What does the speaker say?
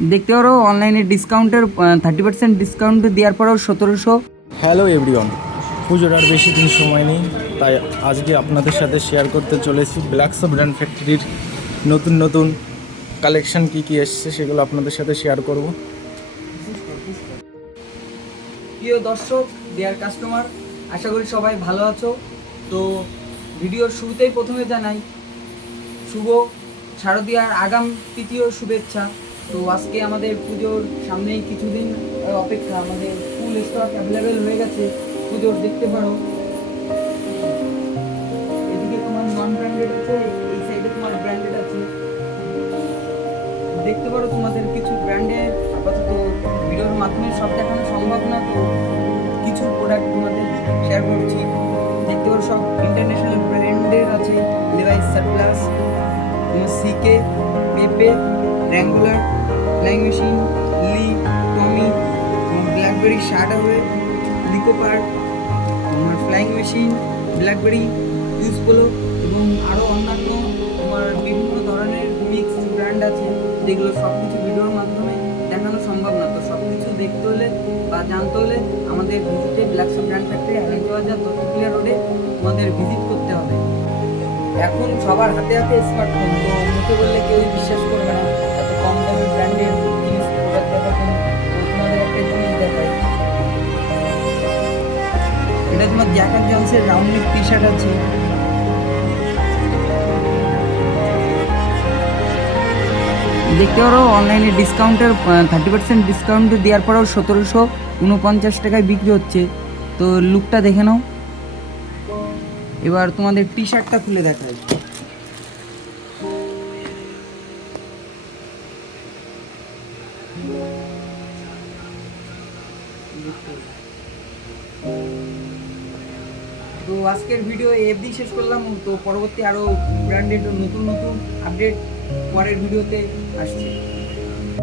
দেখতে পারো অনলাইনে ডিসকাউন্টের 30% ডিসকাউন্ট দেওয়ার পরেও 1700। হ্যালো এভরিওয়ান, পুজোর আর বেশি দিন সময় নেই, তাই আজকে আপনাদের সাথে শেয়ার করতে চলেছি ব্ল্যাকসো ব্র্যান্ড ফ্যাক্টরির নতুন নতুন কালেকশন কী এসছে সেগুলো আপনাদের সাথে শেয়ার করব। প্রিয় দর্শক, ডিয়ার কাস্টমার, আশা করি সবাই ভালো আছো। তো ভিডিওর শুরুতেই প্রথমে জানাই শুভ শারদীয়ার আগাম তৃতীয় শুভেচ্ছা। তো আজকে আমাদের পুজোর সামনেই কিছুদিন অপেক্ষা, আমাদের ফুল স্টক অ্যাভেলেবেল হয়ে গেছে পুজোর। দেখতে পারো এদিকে তোমার নন ব্র্যান্ডেড আছে, এই সাইডে তোমার ব্র্যান্ডেড আছে। দেখতে পারো তোমাদের কিছু ব্র্যান্ডের আপাতত ভিডিওর মাধ্যমে সব দেখানো সম্ভব না, তো কিছু প্রোডাক্ট তোমাদের শেয়ার করছি। দেখতে পারো সব ইন্টারন্যাশনাল ব্র্যান্ডের আছে, লিভাইস, সারপ্লাস, সিকে, পেপে, র্যাঙ্গুলার, ফ্লাইং মেশিন, লি, টমি, ব্ল্যাকবেরি, শাডাওয়ে, লিকোপার্ড, তোমার flying machine, blackberry, use polo এবং আরও অন্যান্য তোমার বিভিন্ন ধরনের মিক্স ব্র্যান্ড আছে, যেগুলো সব কিছু ভিডিওর মাধ্যমে দেখানো সম্ভব না। তো সব কিছু দেখতে হলে বা জানতে হলে আমাদের ভিজিটে ব্ল্যাকসো ব্র্যান্ড ফ্যাক্টরি, আড়াইশো দত্তক্রিয়া রোডে তোমাদের ভিজিট করতে হবে। এখন সবার হাতে হাতে স্মার্টফোন, তো মুখে বললে কেউই বিশ্বাস করবে না এত কম দামের ব্র্যান্ডের জিনিস প্রোডাক্ট দেখাচ্ছেন। তো তোমাদের একটা জিনিস দেখাই, এটা তোমার জ্যাকার জনসের রাউন্ড নেক টি শার্ট আছে। দেখতে পারো অনলাইনে ডিসকাউন্টের 30% ডিসকাউন্ট দেওয়ার পরেও 1749 টাকায় বিক্রি হচ্ছে। তো লুকটা দেখে নাও। এবার তোমাদের টি শার্টটা খুলে দেখায়। তো আজকের ভিডিও এফডি শেষ করলাম। তো পরবর্তী আরও ব্র্যান্ডেড নতুন নতুন আপডেট পরের ভিডিওতে আসছে।